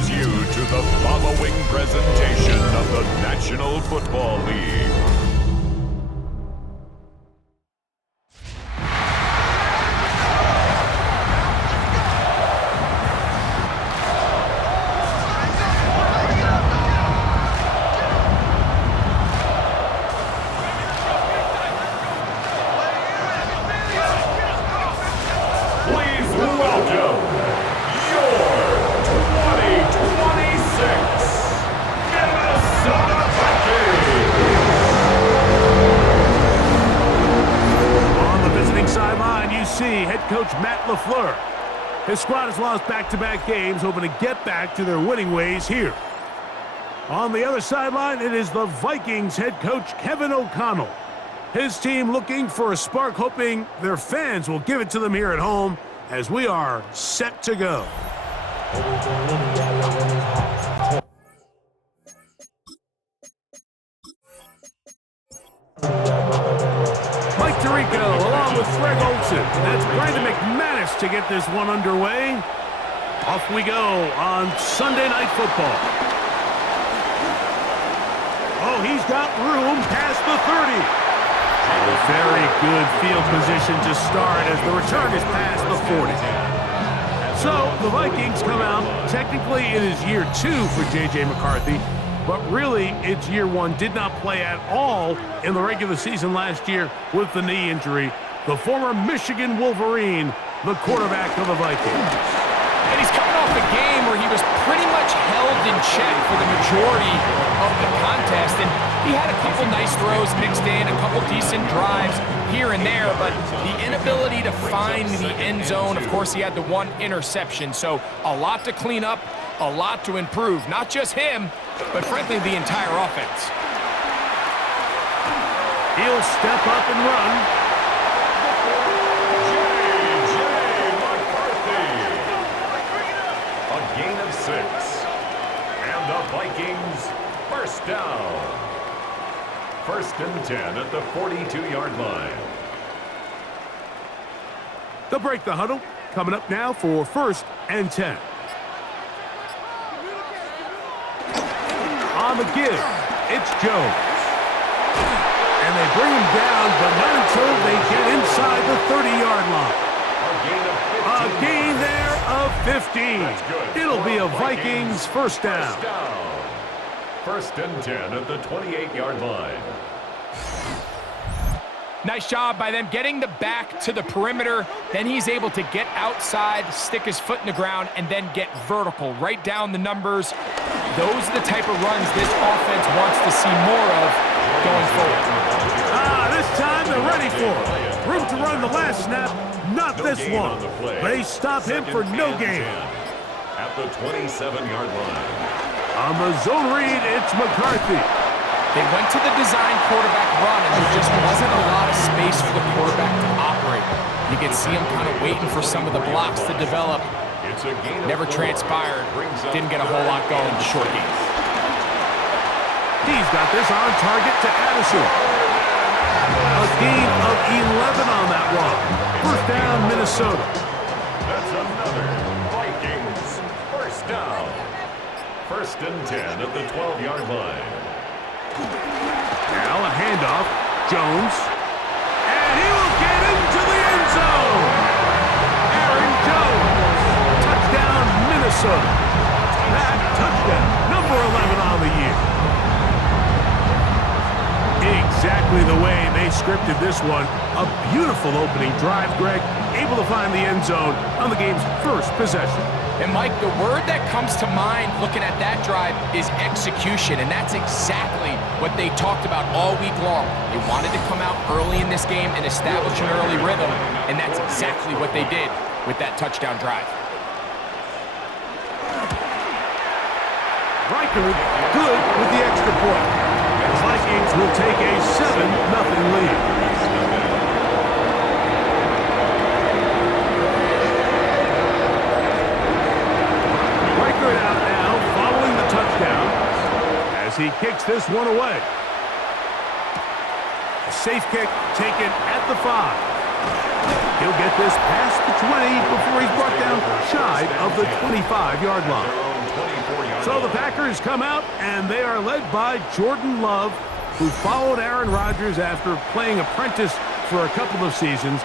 welcomes you to the following presentation of the National Football League. His squad has lost back-to-back games, hoping to get back to their winning ways here. On the other sideline, it is the Vikings head coach Kevin O'Connell. His team looking for a spark, hoping their fans will give it to them here at home as we are set to go. Mike Tirico along with Greg Olson. That's Brandon McManus to get this one underway. Off we go on Sunday Night Football. Oh, he's got room past the 30. A very good field position to start as the return is past the 40. So the Vikings come out. Technically, it is year 2 for J.J. McCarthy. But really, it's year 1. Did not play at all in the regular season last year with the knee injury. The former Michigan Wolverine, the quarterback of the Vikings. And he's coming off a game where he was pretty much held in check for the majority of the contest. And he had a couple nice throws mixed in, a couple decent drives here and there. But the inability to find the end zone, of course, he had the one interception. So a lot to clean up, a lot to improve. Not just him, but frankly, the entire offense. He'll step up and run. A gain of 6. And the Vikings first down. 1st and 10 at the 42-yard line. They'll break the huddle. Coming up now for 1st and 10. On the give, it's Jones. And they bring him down, but not until they get inside the 30-yard line. A gain there of 15. It'll be a Vikings first down. 1st and 10 at the 28-yard line. Nice job by them getting the back to the perimeter. Then he's able to get outside, stick his foot in the ground, and then get vertical, right down the numbers. Those are the type of runs this offense wants to see more of going forward. This time they're ready for it. Room to run the last snap, not this one. They stop him for no gain. At the 27-yard line. On the zone read, it's McCarthy. They went to the design quarterback run, and there just wasn't a lot of space for the quarterback to operate. You can see him kind of waiting for some of the blocks to develop. Never transpired. Didn't get a whole lot going in the short game. He's got this on target to Addison. A gain of 11 on that one. First down, Minnesota. That's another Vikings first down. 1st and 10 at the 12-yard line. Now a handoff. Jones. And he will get into the end zone. Aaron Jones. Touchdown, Minnesota. That touchdown, number 11 on the year. Exactly the way they scripted this one. A beautiful opening drive, Greg. Able to find the end zone on the game's first possession. And Mike, the word that comes to mind looking at that drive is execution, and that's exactly what they talked about all week long. They wanted to come out early in this game and establish an early rhythm, and that's exactly what they did with that touchdown drive. Riker good with the extra point. The Vikings will take a 7-0 lead. He kicks this one away. A safe kick taken at the 5. He'll get this past the 20 before he's brought down shy of the 25-yard line. So the Packers come out, and they are led by Jordan Love, who followed Aaron Rodgers after playing apprentice for a couple of seasons.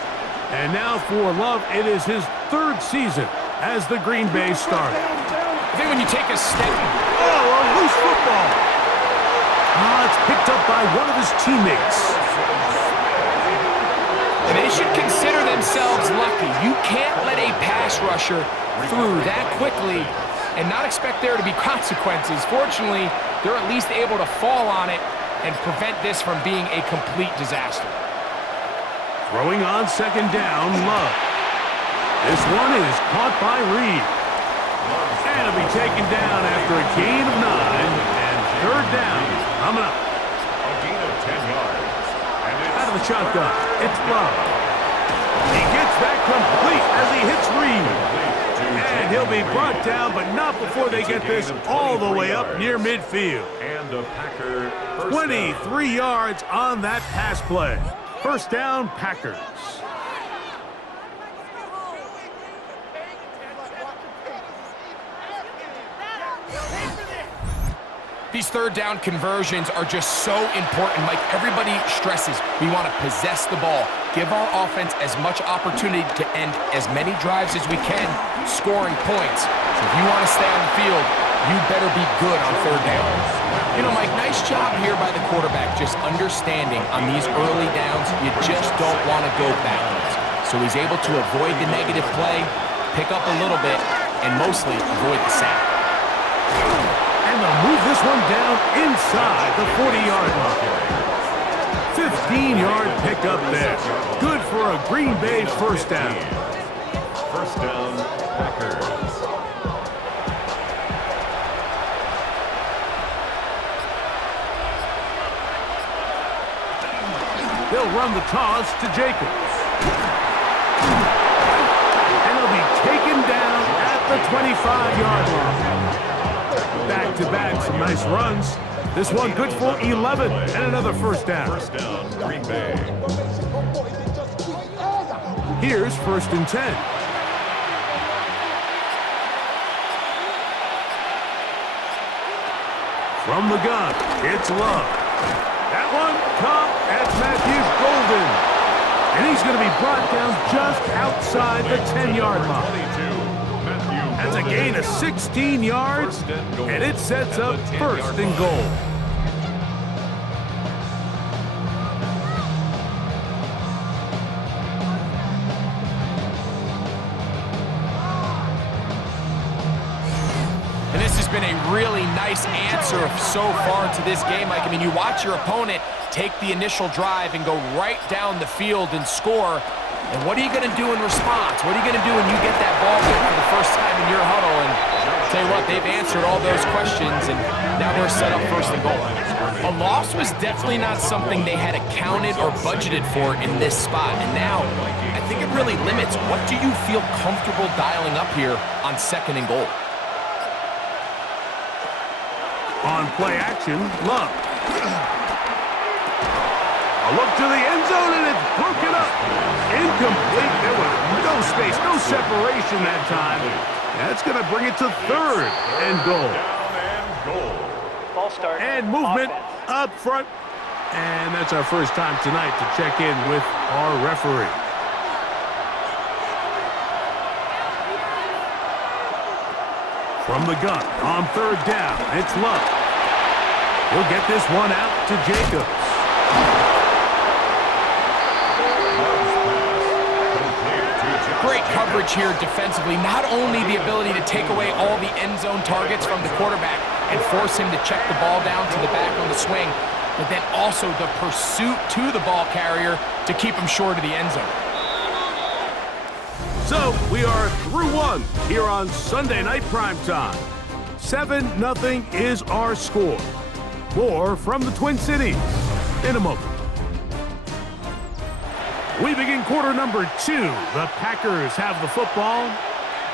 And now for Love, it is his third season as the Green Bay starter. I think when you take a step... Oh, a loose football. It's picked up by one of his teammates. They should consider themselves lucky. You can't let a pass rusher through that quickly and not expect there to be consequences. Fortunately, they're at least able to fall on it and prevent this from being a complete disaster. Throwing on second down, Love. This one is caught by Reed. And it'll be taken down after a gain of 9, and third down coming up. A gain of 10 yards. And it's out of the shotgun, it's Love. He gets that complete as he hits Reed. And he'll be brought down, but not before they get this all the way up near midfield. And a Packer first 23 yards on that pass play. First down, Packers. These third down conversions are just so important, Mike. Everybody stresses we want to possess the ball, give our offense as much opportunity to end as many drives as we can, scoring points. So if you want to stay on the field, you better be good on third down. You know, Mike, nice job here by the quarterback, just understanding on these early downs, you just don't want to go backwards. So he's able to avoid the negative play, pick up a little bit, and mostly avoid the sack. And they'll move this one down inside the 40-yard line. 15-yard pickup there. Good for a Green Bay first down. First down, Packers. They'll run the toss to Jacobs. And he'll be taken down at the 25-yard line. Back-to-back, some nice runs. This one good for 11 and another first down. First down, Green Bay. Here's first and 10. From the gun, it's Love. That one caught at Matthew Golden. And he's going to be brought down just outside the 10-yard line. That's a gain of 16 yards, and it sets up first and goal. And this has been a really nice answer so far to this game, Mike. I mean, you watch your opponent take the initial drive and go right down the field and score. And what are you going to do in response? What are you going to do when you get that ball back for the first time in your huddle? And I'll tell you what, they've answered all those questions, and now they're set up first and goal. A loss was definitely not something they had accounted or budgeted for in this spot. And now, I think it really limits what do you feel comfortable dialing up here on second and goal. On play action, Love. A look to the end zone, and it's broken up. Incomplete. There was no space, no separation that time. That's going to bring it to third and goal. Ball start. And movement up front. And that's our first time tonight to check in with our referee. From the gun, on third down, it's Love. He'll get this one out to Jacobs. Great coverage here defensively. Not only the ability to take away all the end zone targets from the quarterback and force him to check the ball down to the back on the swing, but then also the pursuit to the ball carrier to keep him short of the end zone. So we are through one here on Sunday Night Primetime. 7-0 is our score. More from the Twin Cities in a moment. We begin quarter number 2. The Packers have the football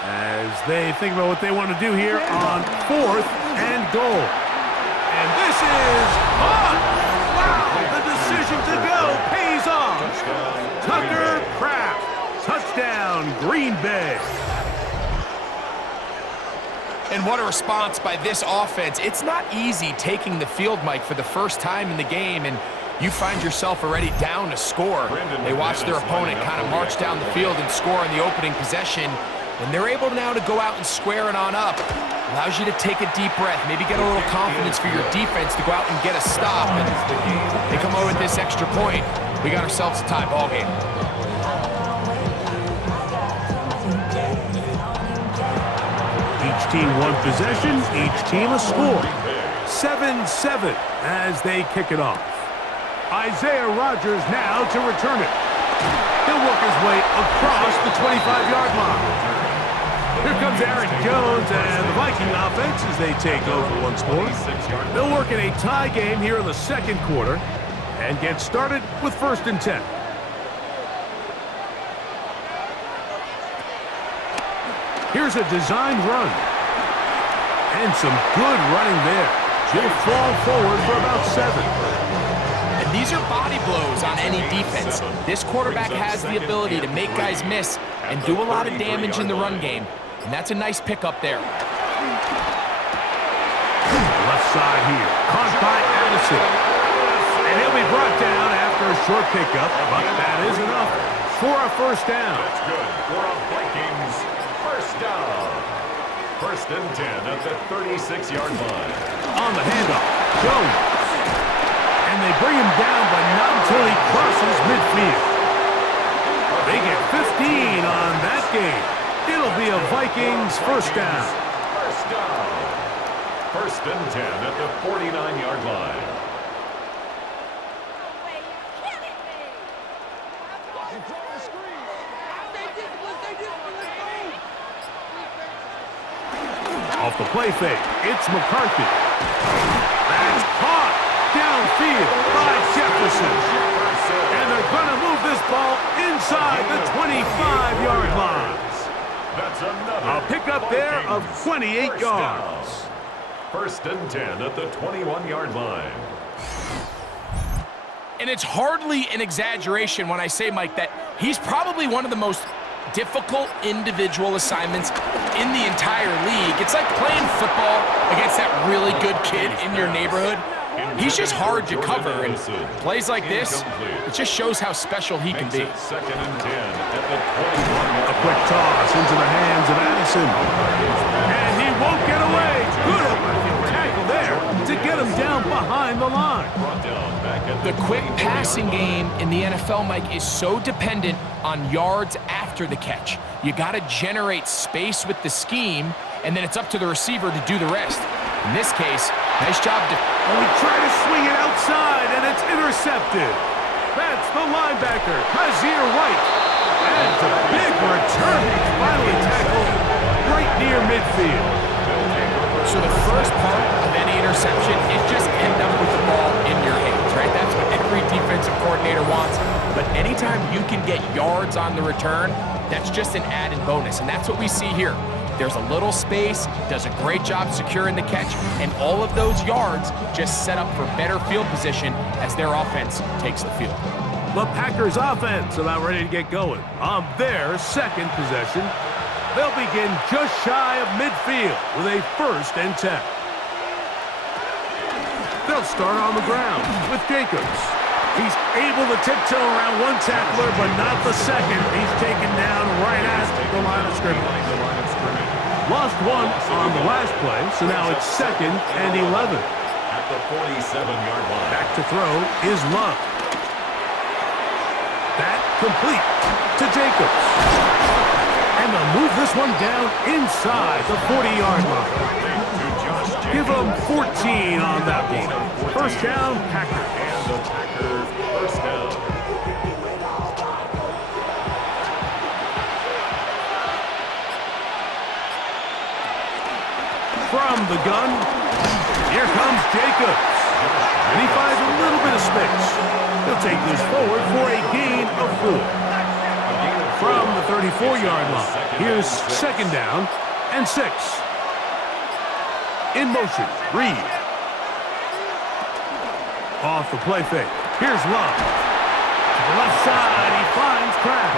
as they think about what they want to do here on fourth and goal. And this is on! Wow, the decision to go pays off. Tucker Kraft, touchdown Green Bay. And what a response by this offense. It's not easy taking the field, Mike, for the first time in the game, and you find yourself already down to score. They watch their opponent kind of march down the field and score in the opening possession, and they're able now to go out and square it on up. Allows you to take a deep breath, maybe get a little confidence for your defense to go out and get a stop. And they come over with this extra point. We got ourselves a tie ball game. Each team one possession, each team a score. 7-7 as they kick it off. Isaiah Rodgers now to return it. He'll work his way across the 25-yard line. Here comes Aaron Jones and the Viking offense as they take over once more. They'll work in a tie game here in the second quarter and get started with 1st and 10. Here's a designed run. And some good running there. She'll fall forward for about 7. And these are body blows on any defense. This quarterback has the ability to make guys miss and do a lot of damage in the run game. And that's a nice pickup there. Left side here. Caught by Addison. And he'll be brought down after a short pickup, but that is enough for a 1st down. That's good for a Vikings 1st down. 1st and 10 at the 36-yard line. On the handoff, Jones. And they bring him down, but not until he crosses midfield. They get 15 on that game. It'll be a Vikings 1st down. 1st down. 1st and 10 at the 49-yard line. Off the play fake, it's McCarthy. That's caught downfield by Jefferson. And they're going to move this ball inside the 25-yard line. That's another A pickup there of 28 1st yards. down. 1st and 10 at the 21-yard line. And it's hardly an exaggeration when I say, Mike, that he's probably one of the most difficult individual assignments in the entire league. It's like playing football against that really good kid in your neighborhood. He's just hard to cover, and plays like this, it just shows how special he can be. 2nd and 10 at the 21-yard A quick toss into the hands of Addison. And he won't get away. Good tackle there to get him down behind the line. The quick passing game in the NFL, Mike, is so dependent on yards after the catch. You got to generate space with the scheme, and then it's up to the receiver to do the rest. In this case, nice job to... And we try to swing it outside, and it's intercepted. That's the linebacker, Kazir White. And it's a big return. He's finally tackled right near midfield. So the first part of any interception is just end up with the ball in your hands, right? That's what every defensive coordinator wants. But anytime you can get yards on the return, that's just an added bonus. And that's what we see here. There's a little space, does a great job securing the catch, and all of those yards just set up for better field position as their offense takes the field. The Packers offense about ready to get going on their 2nd possession. They'll begin just shy of midfield with a 1st and 10. They'll start on the ground with Jacobs. He's able to tiptoe around one tackler, but not the second. He's taken down right at the line of scrimmage. Lost one on the last play, so now it's 2nd and 11. At the 47-yard line. Back to throw is Love. That complete to Jacobs. And they'll move this one down inside the 40-yard line. Give them 14 on that one. 1st down, Packers. And the Packers 1st down. From the gun, here comes Jacobs. And he finds a little bit of space. He'll take this forward for a gain of 4. From the 34-yard line, here's 2nd down and 6. In motion, Reed. Off the play fake. Here's Love. the left side, he finds Kraft.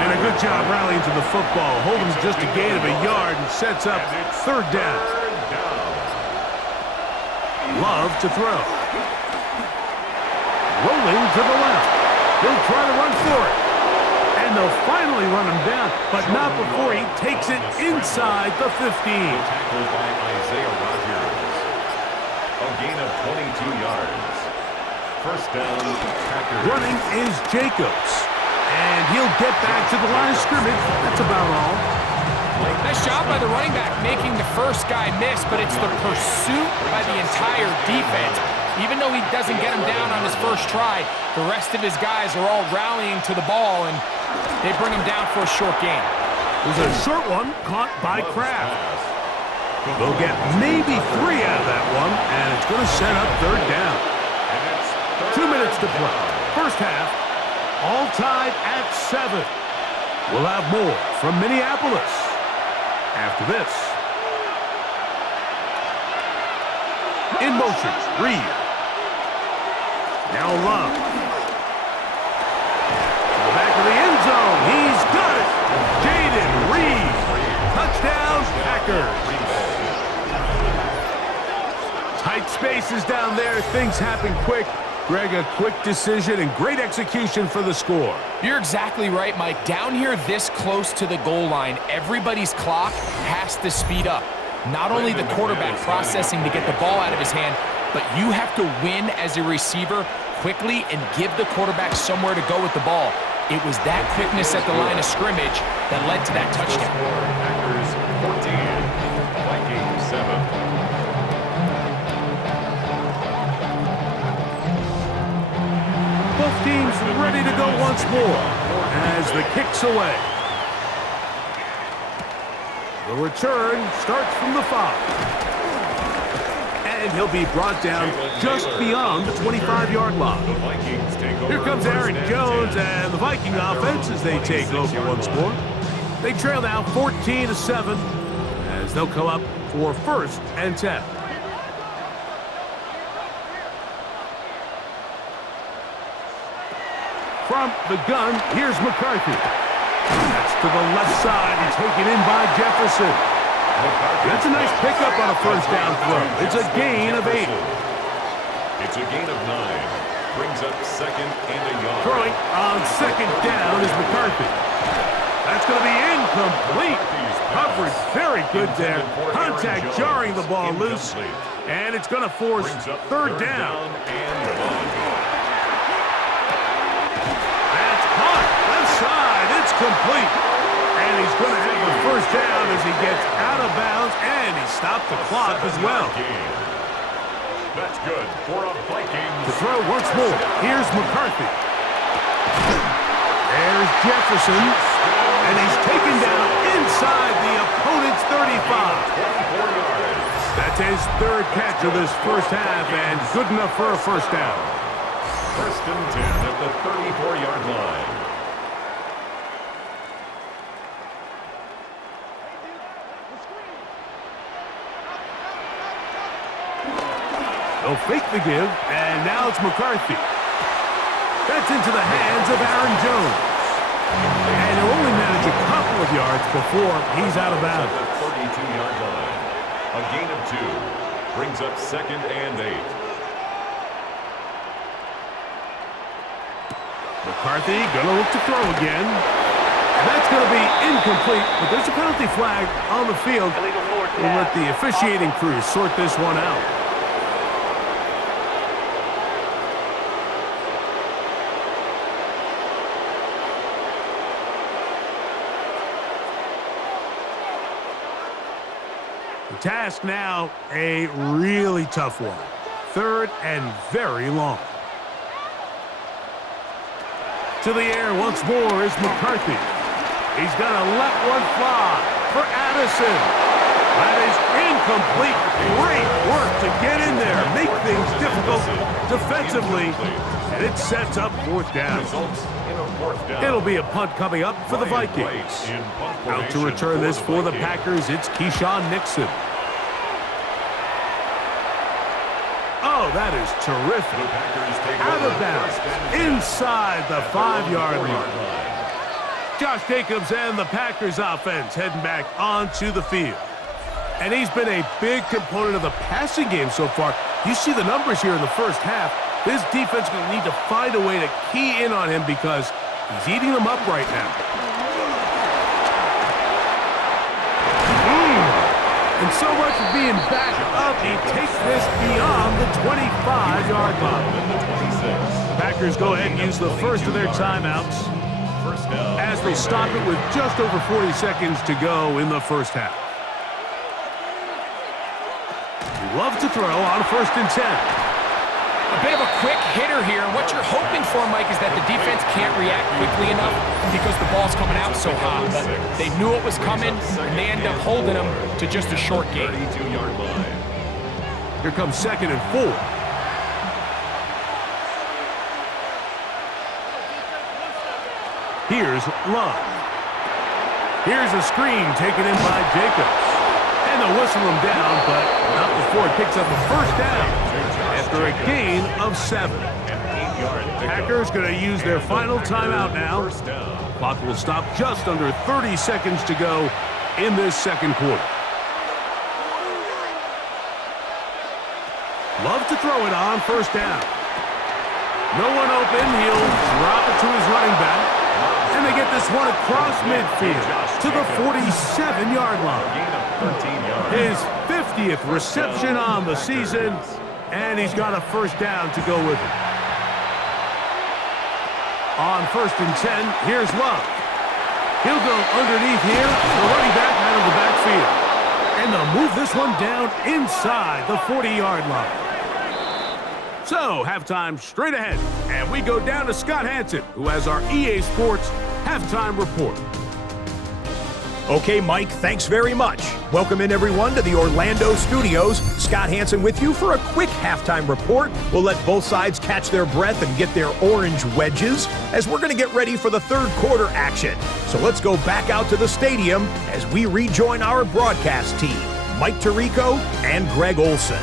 And a good job rallying to the football. Holding just a gain of a yard and sets up third down. Love to throw. Rolling to the left. He'll try to run for it. And they'll finally run him down, but not before he takes it inside the 15. Tackled by Isaiah Rodgers. A gain of 22 yards. First down, Packers. Running is Jacobs. And he'll get back to the line of scrimmage. That's about all. Nice job by the running back making the first guy miss, but it's the pursuit by the entire defense. Even though he doesn't get him down on his first try, the rest of his guys are all rallying to the ball, and they bring him down for a short gain. There's a short one caught by Kraft. They'll get maybe 3 out of that one, and it's going to set up third down. 2 minutes to play. First half, all tied at 7. We'll have more from Minneapolis after this. In motion, Reed. Now Love. To the back of the end zone. He's got it. Jaden Reed. Touchdown, Packers. Tight spaces down there. Things happen quick. Greg, a quick decision and great execution for the score. You're exactly right, Mike. Down here this close to the goal line, everybody's clock has to speed up. Not only the quarterback processing to get the ball out of his hand, but you have to win as a receiver quickly and give the quarterback somewhere to go with the ball. It was that quickness at the line of scrimmage that led to that touchdown. Packers 14, Vikings 7. Both teams ready to go once more as the kick's away. The return starts from the 5. And he'll be brought down just beyond the 25-yard line. Here comes Aaron Jones and the Viking offense as they take over once more. They trail now 14-7 as they'll come up for 1st and 10. From the gun, here's McCarthy. That's to the left side and taken in by Jefferson. That's a nice pickup on a first down throw. It's a gain of 8. It's a gain of 9. Brings up 2nd and a yard. Throwing on 2nd down is McCarthy. That's going to be incomplete. Coverage very good there. Contact jarring the ball loose. And it's going to force 3rd down. That's caught. Left side. It's complete. And he's going to have the first down as he gets out of bounds, and he stopped the clock as well. That's good for a Vikings. To throw once more, here's McCarthy. There's Jefferson, and he's taken down inside the opponent's 35. That's his 3rd catch of this first half, and good enough for a first down. 1st and 10 at the 34-yard line. They'll fake the give, and now it's McCarthy. That's into the hands of Aaron Jones. And he'll only manage a couple of yards before he's out of bounds. At the 32-yard line. A gain of 2. Brings up 2nd and 8. McCarthy gonna look to throw again. And that's gonna be incomplete, but there's a penalty flag on the field. We'll let the officiating crew sort this one out. The task now, a really tough one. 3rd and very long. To the air once more is McCarthy. He's going to let one fly for Addison. That is incomplete. Great work to get in there, make things difficult defensively, and it sets up 4th down. It'll be a punt coming up for the Vikings. Out to return this for the Packers, it's Keyshawn Nixon. Oh, that is terrific. Out of bounds, inside the 5-yard line. Josh Jacobs and the Packers offense heading back onto the field. And he's been a big component of the passing game so far. You see the numbers here in the first half. This defense is going to need to find a way to key in on him because he's eating them up right now. And so much for being back up, he takes this beyond the 25-yard line. Packers go ahead and use the first of their timeouts as they stop it with just over 40 seconds to go in the first half. Love to throw on 1st and 10. A bit of a quick hitter here. What you're hoping for, Mike, is that the defense can't react quickly enough because the ball's coming out so hot. But they knew it was coming, and they end up holding them to just a short gain. Here comes 2nd and 4. Here's Love. Here's a screen taken in by Jacobs. And they'll whistle him down, but not before it picks up a first down after a gain of 7. Packers going to use their final timeout now. Clock will stop just under 30 seconds to go in this second quarter. Love to throw it on 1st down. No one open. He'll drop it to his running back. And they get this one across midfield to the 47-yard line. His 50th reception on the season, and he's got a first down to go with it. On 1st and 10, here's Love. He'll go underneath here, the running back out of the backfield. And they'll move this one down inside the 40-yard line. So, halftime straight ahead, and we go down to Scott Hansen, who has our EA Sports halftime report. Okay, Mike, thanks very much. Welcome in, everyone, to the Orlando studios. Scott Hansen with you for a quick halftime report. We'll let both sides catch their breath and get their orange wedges as we're going to get ready for the third quarter action. So let's go back out to the stadium as we rejoin our broadcast team, Mike Tirico and Greg Olson.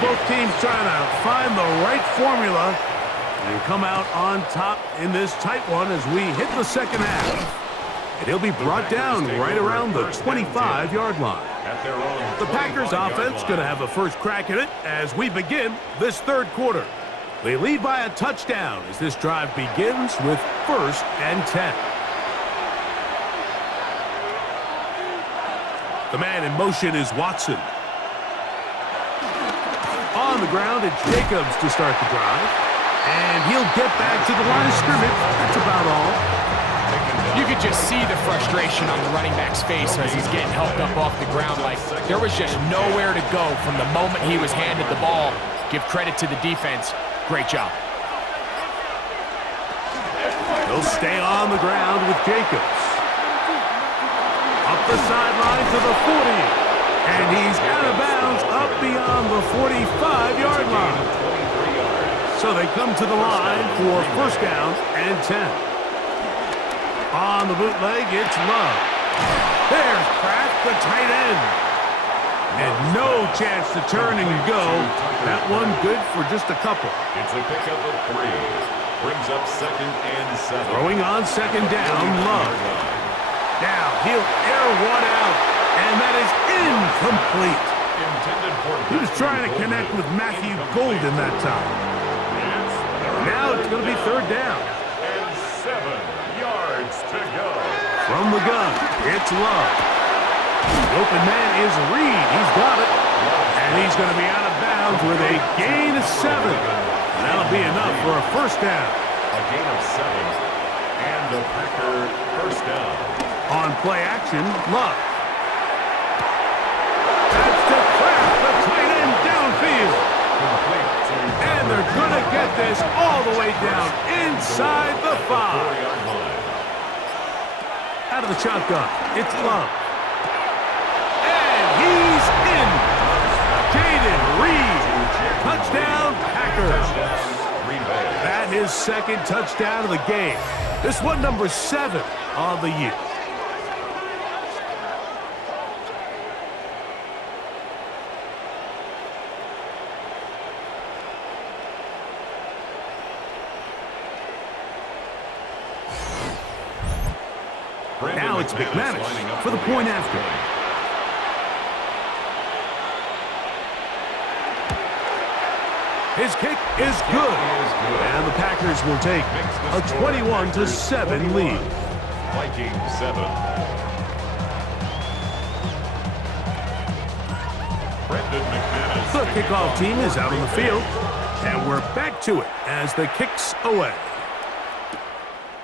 Both teams trying to find the right formula and come out on top in this tight one as we hit the second half. And he'll be brought down right around the 25-yard line. The Packers offense going to have a first crack at it as we begin this third quarter. They lead by a touchdown as this drive begins with 1st and 10. The man in motion is Watson. On the ground, it's Jacobs to start the drive. And he'll get back to the line of scrimmage. That's about all. You could just see the frustration on the running back's face as he's getting helped up off the ground. Like, there was just nowhere to go from the moment he was handed the ball. Give credit to the defense. Great job. He'll stay on the ground with Jacobs. Up the sideline to the 40. And he's out of bounds up beyond the 45-yard line. So they come to the line for 1st down and 10. On the bootleg, it's Love. There's Kraft, the tight end. And no chance to turn and go. That one good for just a couple. It's a pickup of 3. Brings up 2nd and 7. Throwing on 2nd down, Love. Now he'll air one out. And that is incomplete. He was trying to connect with Matthew Golden that time. Now it's going to be 3rd down. And 7 yards to go. From the gun, it's Love. The open man is Reed. He's got it. And he's going to be out of bounds with a gain of 7. And that'll be enough for a 1st down. A gain of 7. And the Packer 1st down. On play action, Love. That's to Kraft, the tight end downfield. And they're going to get this all the way down inside the 5. Out of the shotgun, it's Love. And he's in. second touchdown of the game. This one number 7 on the year. Now it's McManus for the point after. His kick is good. And the Packers will take a 21-7 lead. Vikings 7. Brendan McManus. The kickoff team is out on the field. And we're back to it as the kick's away.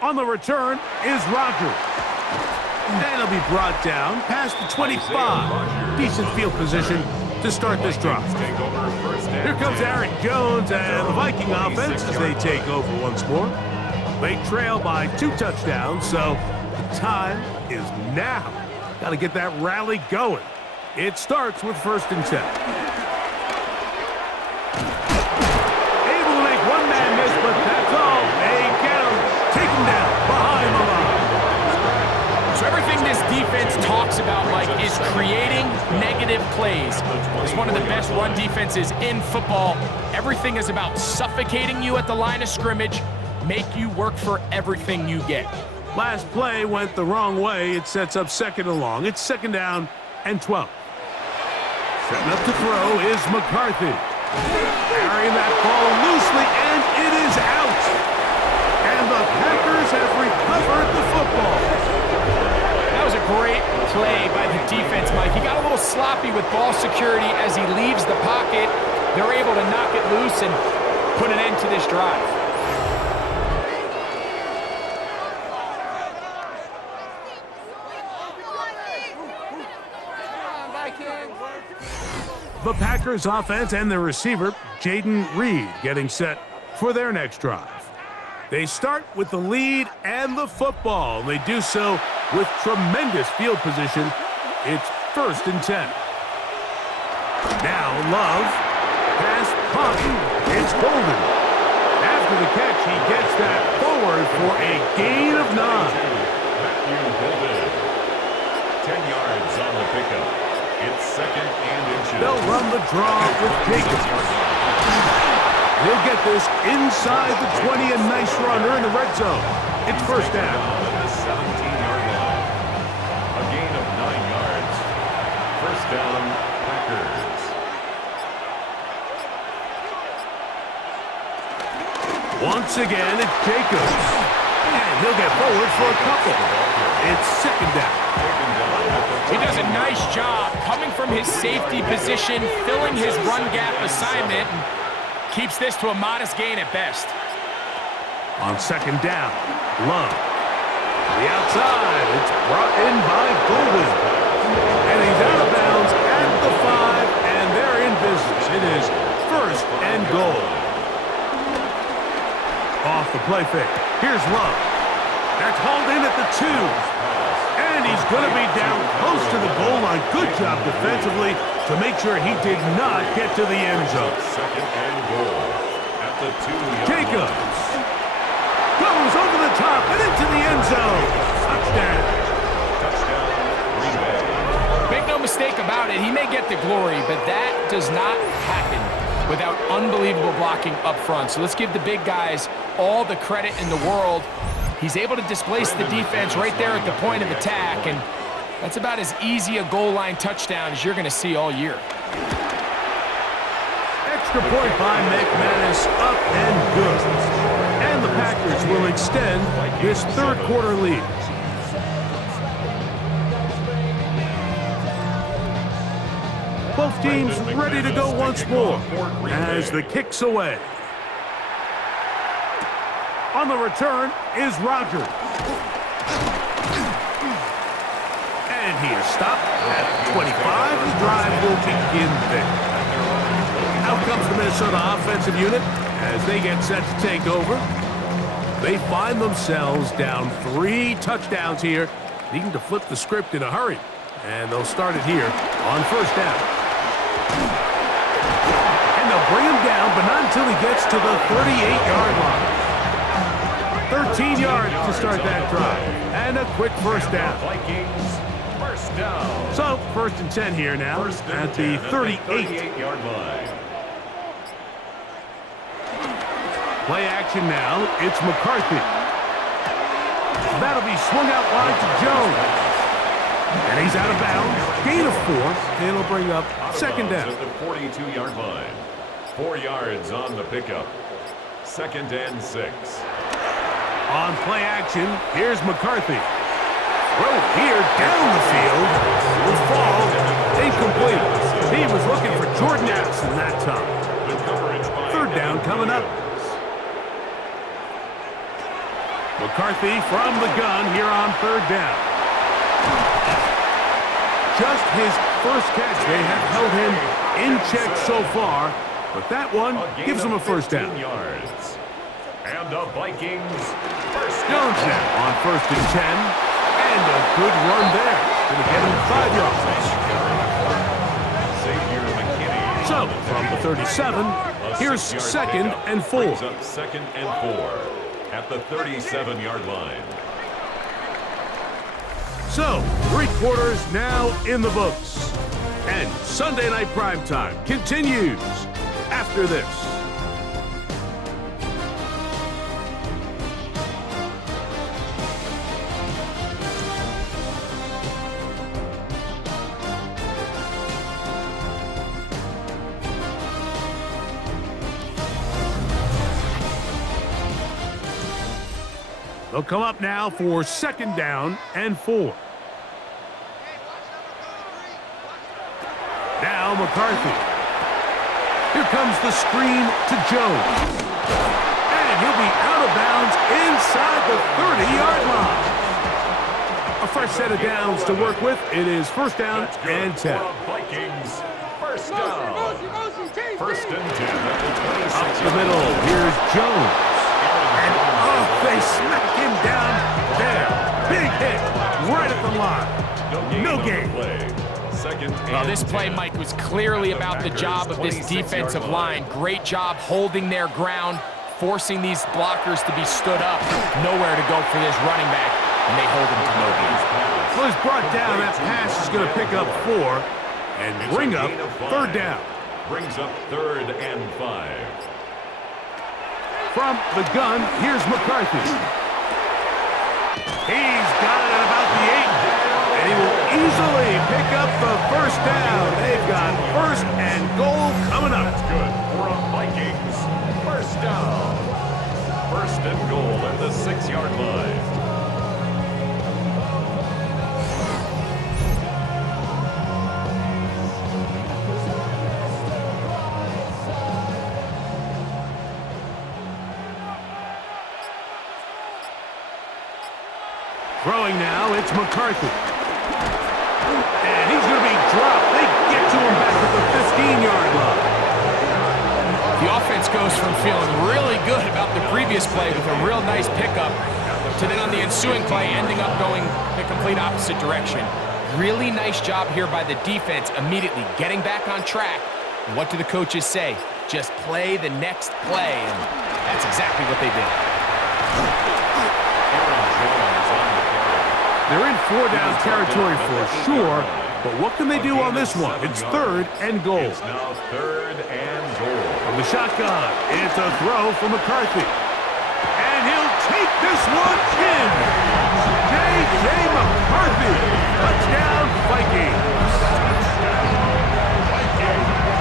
On the return is Rodgers. And he'll be brought down past the 25. Decent field position to start this drive. Here comes Aaron Jones and the Viking offense as they take over once more. They trail by 2 touchdowns, so the time is now. Got to get that rally going. It starts with 1st and 10. Able to make one man miss, but that's all. They get him. Take him down behind the line. So everything this defense talks about, Mike, is creating negative plays. It's one of the best run defenses in football. Everything is about suffocating you at the line of scrimmage, make you work for everything you get. Last play went the wrong way. It sets up 2nd and long. It's 2nd down and 12. Setting up to throw is McCarthy. Carrying that ball loosely, and it is out. And the Packers have recovered the football. That was a great play by the defense, Mike. He got a little sloppy with ball security as he leaves the pocket. They're able to knock it loose and put an end to this drive. The Packers offense and their receiver, Jaden Reed, getting set for their next drive. They start with the lead and the football. They do so with tremendous field position. It's 1st and 10. Now Love, pass, pump, it's Golden. After the catch, he gets that forward for a gain of 9. Matthew Golden. 10 yards on the pickup. It's 2nd and inches. They'll run the draw with Jacobs. He'll get this inside the 20, a nice runner in the red zone. It's 1st down. At the 17-yard line. A gain of 9 yards. 1st down, Packers. Once again, it's Jacobs. And he'll get forward for a couple. It's 2nd down. He does a nice job coming from his safety position, filling his run gap assignment, and keeps this to a modest gain at best. On 2nd down, Love. The outside, it's brought in by Golden. And he's out of bounds at the 5, and they're in business. It is 1st and goal. Off the play fake. Here's Love. That's hauled in at the 2. And he's going to be down close to the goal line. Good job defensively to make sure he did not get to the end zone. 2nd and goal at the 2-yard Jacobs line. goes over the top and into the end zone. Touchdown. Touchdown, Green Bay. Make no mistake about it, he may get the glory, but that does not happen without unbelievable blocking up front. So let's give the big guys all the credit in the world. He's able to displace the defense right there at the point of attack, and that's about as easy a goal line touchdown as you're going to see all year. Extra point by McManus, up and good. And the Packers will extend this 3rd quarter lead. Both teams ready to go once more as the kick's away. On the return is Rodgers. And he is stopped at 25. The drive will begin there. Out comes the Minnesota offensive unit as they get set to take over. They find themselves down 3 touchdowns here, needing to flip the script in a hurry. And they'll start it here on 1st down. And they'll bring him down, but not until he gets to the 38-yard line. 13 yards to start that drive. And a quick first down. Vikings, first down. So, 1st and 10 here now at the 38-yard line. Play action now. It's McCarthy. That'll be swung out wide to Jones. And he's out of bounds. Gain of 4. And it'll bring up second down. At the 42-yard line. 4 yards on the pickup. 2nd and 6. On play action, here's McCarthy. Throw here down the field. Will fall. Incomplete. He was looking for Jordan Addison that time. 3rd down coming up. McCarthy from the gun here on 3rd down. Just his first catch. They have held him in check so far, but that one gives him a first down. Yards. And the Vikings first Jones now on 1st and 10. And a good run there. Going to get him 5 yards. So, from the 37, here's 2nd and 4. Brings up 2nd and 4 at the 37-yard line. So, 3 quarters now in the books. And Sunday Night Primetime continues after this. They'll come up now for 2nd down and 4. Now McCarthy. Here comes the screen to Jones. And he'll be out of bounds inside the 30-yard line. A fresh set of downs to work with. It is 1st down and 10. Vikings first down. 1st and 10 at the 26. Up the middle, here's Jones. And they smack him down there. Big hit right at the line. No gain. Well, this play, Mike, was clearly about the job of this defensive line. Great job holding their ground, forcing these blockers to be stood up. Nowhere to go for this running back, and they hold him to no gain. Well, he's brought down. That pass is going to pick up 4 and bring up 3rd down. Brings up 3rd and 5. From the gun, here's McCarthy. He's got it at about the 8. And he will easily pick up the 1st down. They've got 1st and goal coming up. That's good for a Vikings. 1st down. 1st and goal at the 6-yard line. Throwing now, it's McCarthy. And he's going to be dropped. They get to him back at the 15-yard line. The offense goes from feeling really good about the previous play with a real nice pickup to then on the ensuing play ending up going the complete opposite direction. Really nice job here by the defense immediately getting back on track. And what do the coaches say? Just play the next play. And that's exactly what they did. They're in 4-down territory for sure, but what can they do on this one? It's 3rd and goal. It's now 3rd and goal. From the shotgun, it's a throw for McCarthy. And he'll take this one in. J.J. McCarthy. Touchdown, Vikings.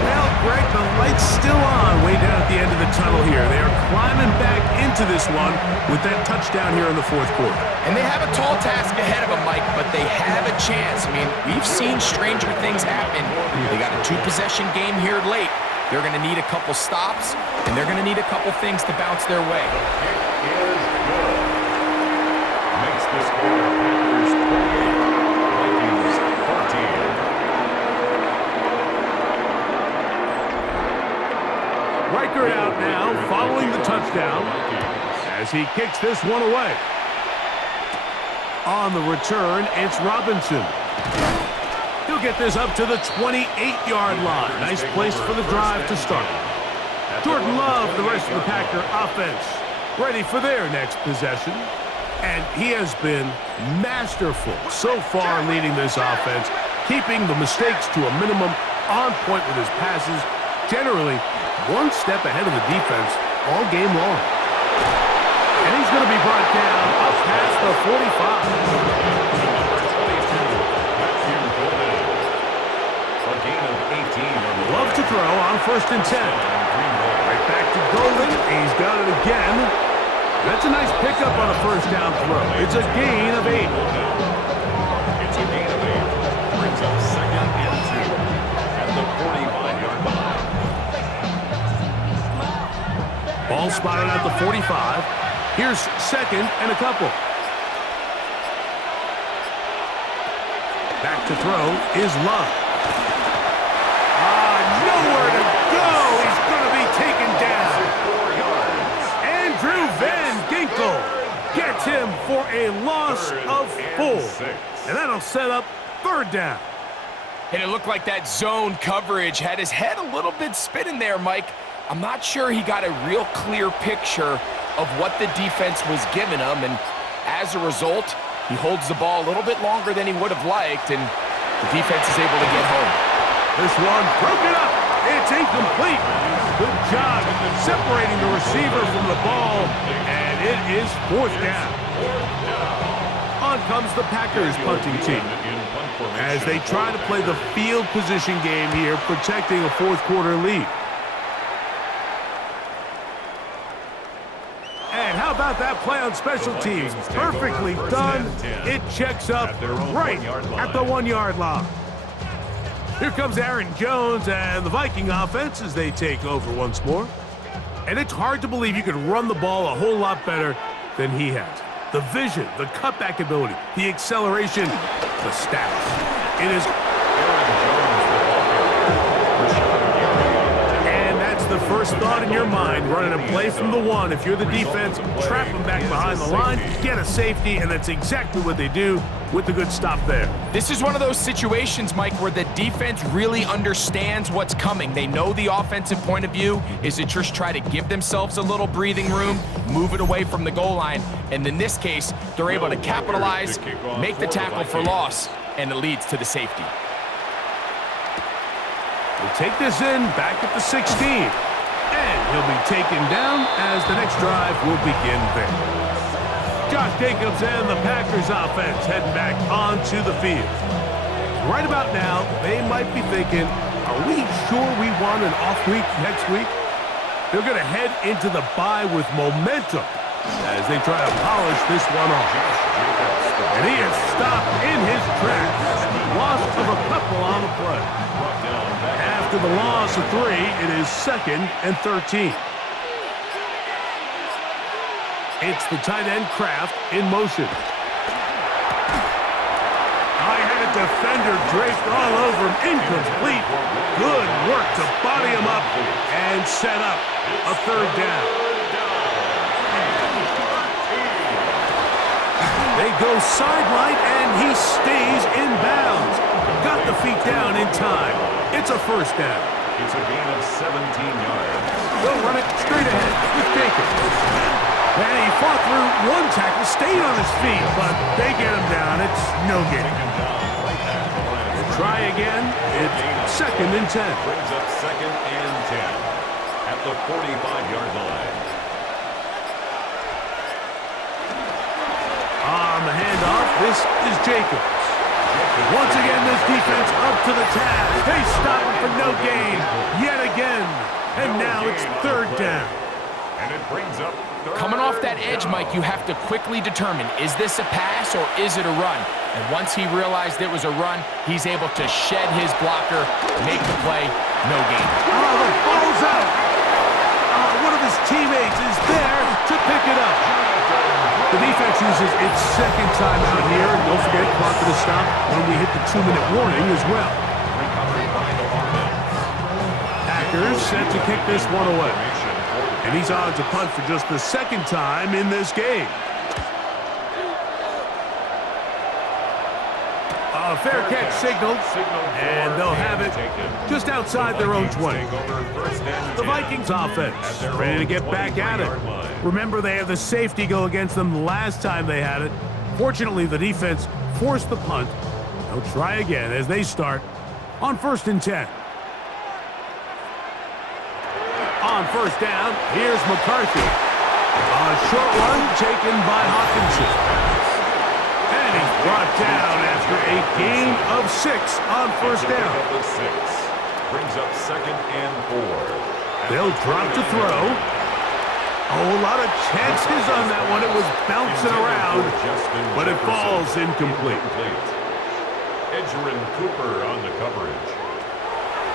Well, Greg, the light's still on way down at the end of the tunnel here. They are climbing back into this one with that touchdown here in the 4th quarter. And they have a tall task ahead of them, Mike, but they have a chance. I mean, we've seen stranger things happen. They got a 2-possession game here late. They're going to need a couple stops, and they're going to need a couple things to bounce their way. Kick is good. Makes the score Packers 28, Vikings 14. Reichert out now, following the touchdown, as he kicks this one away. On the return, it's Robinson. He'll get this up to the 28-yard line. Nice place for the drive to start. Jordan Love, the rest of the Packer offense, ready for their next possession. And he has been masterful so far leading this offense, keeping the mistakes to a minimum, on point with his passes, generally one step ahead of the defense all game long. And he's going to be brought down up past the 45. Love to throw on 1st and 10. Right back to Golden. He's got it again. That's a nice pickup on a 1st down throw. It's a gain of 8. It's a gain of 8. Brings up 2nd and 2 at the 45-yard line. Ball spotted at the 45. Here's 2nd and a couple. Back to throw is Love. Nowhere to go. He's going to be taken down. 4 yards. Andrew Van Ginkel gets him for a loss of 4. And that'll set up 3rd down. And it looked like that zone coverage had his head a little bit spinning there, Mike. I'm not sure he got a real clear picture of what the defense was giving him, and as a result, he holds the ball a little bit longer than he would have liked, and the defense is able to get home. This one broken up. It's incomplete. Good job separating the receiver from the ball, and it is 4th down. On comes the Packers punting team as they try to play the field position game here, protecting a 4th quarter lead. And how about that play on special teams? Perfectly done. It checks up right at the 1-yard line. Here comes Aaron Jones and the Viking offense as they take over once more. And it's hard to believe you could run the ball a whole lot better than he has. The vision, the cutback ability, the acceleration, the stats. It is... And that's the first thought in your mind, running a play from the 1. If you're the defense, trap them back behind the line, get a safety, and that's exactly what they do with the good stop there. This is one of those situations, Mike, where the defense really understands what's coming. They know the offensive point of view is to just try to give themselves a little breathing room, move it away from the goal line, and in this case, they're able to capitalize, make the tackle for loss, and it leads to the safety. We'll take this in back at the 16. And he'll be taken down as the next drive will begin there. Josh Jacobs and the Packers offense heading back onto the field. Right about now, they might be thinking, are we sure we want an off week next week? They're going to head into the bye with momentum as they try to polish this one off. And he is stopped in his tracks. Loss of a couple on the play. After the loss of 3, it is 2nd and 13. It's the tight end Kraft in motion. I had a defender draped all over him. Incomplete. Good work to body him up and set up a 3rd down. They go sideline and he stays in bounds. Got the feet down in time. It's a 1st down. It's a gain of 17 yards. They'll run it straight ahead with Jacobs. And he fought through one tackle, stayed on his feet, but they get him down. It's no gain. We'll try again. It's 2nd and 10. Brings up 2nd and 10 at the 45-yard line. On the handoff, this is Jacobs. Once again, this defense up to the task. They stop him for no gain yet again. And now it's 3rd down. And it brings up Coming off that edge, Mike, you have to quickly determine, is this a pass or is it a run? And once he realized it was a run, he's able to shed his blocker, make the play, no gain. Oh, the ball's out. One of his teammates is there to pick it up. The defense uses its 2nd timeout here. And don't forget, clock to the stop when we hit the 2-minute warning as well. Packers set to kick this one away. And he's on to punt for just the 2nd time in this game. A fair catch signaled, and they'll have it just outside their own 20. The Vikings offense ready to get back at it. Remember, they had the safety go against them the last time they had it. Fortunately, the defense forced the punt. They'll try again as they start on 1st and 10. On 1st down, here's McCarthy. A short one taken by Hawkinson. And he's brought down after a gain of 6 on 1st down. Brings up 2nd and 4. They'll drop to throw. Oh, a lot of chances on that one. It was bouncing around, but it falls incomplete. Edgerrin Cooper on the coverage.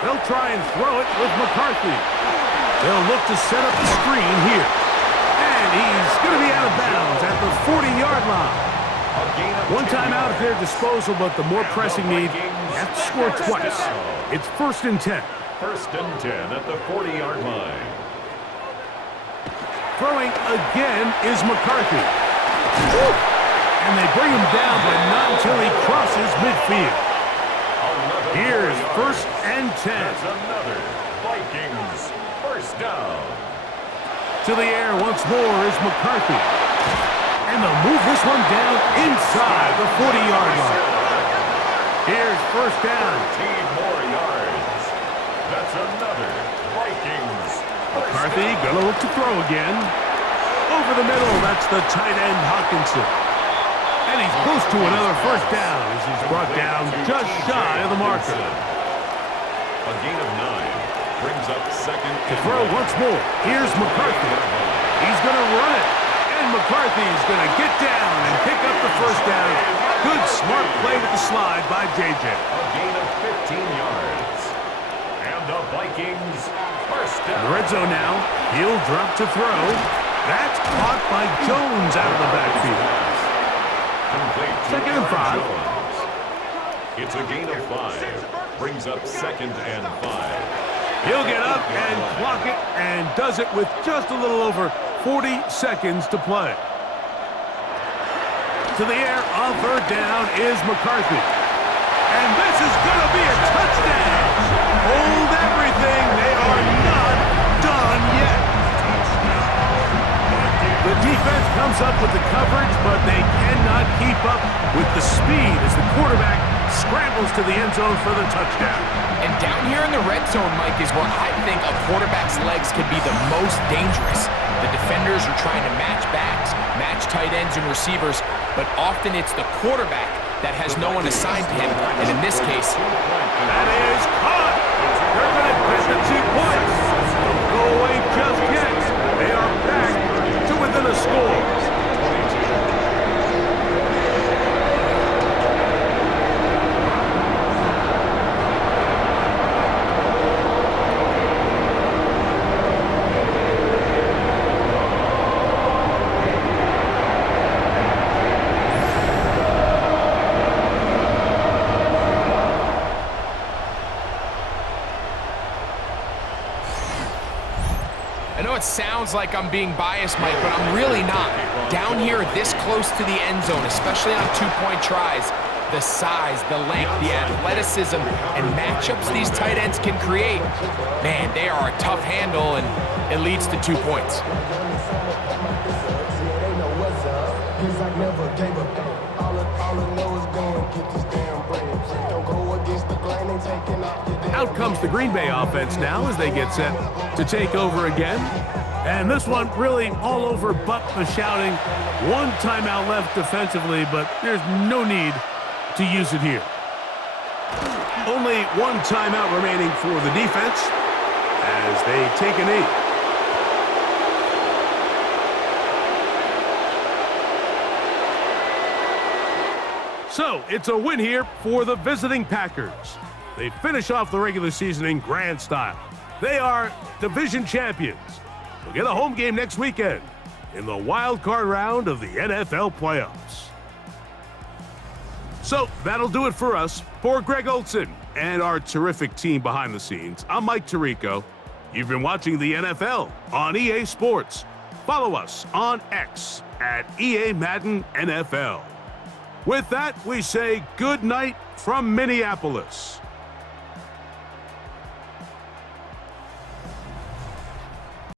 They'll try and throw it with McCarthy. They'll look to set up the screen here. And he's going to be out of bounds at the 40-yard line. One timeout at their disposal, but the more pressing need, they have to score twice. It's 1st and 10. 1st and 10 at the 40-yard line. Throwing again is McCarthy. Woo! And they bring him down, but not until he crosses midfield. Here's 1st and 10. That's another Vikings 1st down. To the air once more is McCarthy. And they'll move this one down inside the 40-yard line. Here's 1st down. 15 more yards. That's another Vikings. McCarthy gonna look to throw again. Over the middle, that's the tight end Hawkinson. And he's close to another 1st down as he's brought down just shy of the marker. A gain of 9 brings up 2nd. To throw once more, here's McCarthy. He's gonna run it. And McCarthy's going to get down and pick up the 1st down. Good, smart play with the slide by JJ. A gain of 15 yards. And the Vikings 1st down. In the red zone now. He'll drop to throw. That's caught by Jones out of the backfield. Complete to 2nd and 5. Jones. It's a gain of 5. Brings up 2nd and 5. He'll get up and clock it and does it with just a little over 40 seconds to play. To the air on 3rd down is McCarthy. And this is going to be a touchdown. Hold everything. They are not done yet. The defense comes up with the coverage, but they cannot keep up with the speed as the quarterback scrambles to the end zone for the touchdown. And down here in the red zone, Mike, is where I think a quarterback's legs can be the most dangerous. The defenders are trying to match backs, match tight ends and receivers, but often it's the quarterback that has no one assigned to him. And in this case, that is caught. They're going to get the 2 points. Don't go away just yet. They are back to within a score. Sounds like I'm being biased, Mike, but I'm really not. Down here this close to the end zone, especially on 2-point tries, the size, the length, the athleticism, and matchups these tight ends can create, man, they are a tough handle, and it leads to 2 points. Out comes the Green Bay offense now as they get set to take over again. And this one really all over but the shouting. 1 timeout left defensively, but there's no need to use it here. Only 1 timeout remaining for the defense as they take a knee. So, it's a win here for the visiting Packers. They finish off the regular season in grand style. They are division champions. They'll get a home game next weekend in the wild card round of the NFL playoffs. So, that'll do it for us. For Greg Olson and our terrific team behind the scenes, I'm Mike Tirico. You've been watching the NFL on EA Sports. Follow us on X at EA Madden NFL. With that, we say good night from Minneapolis.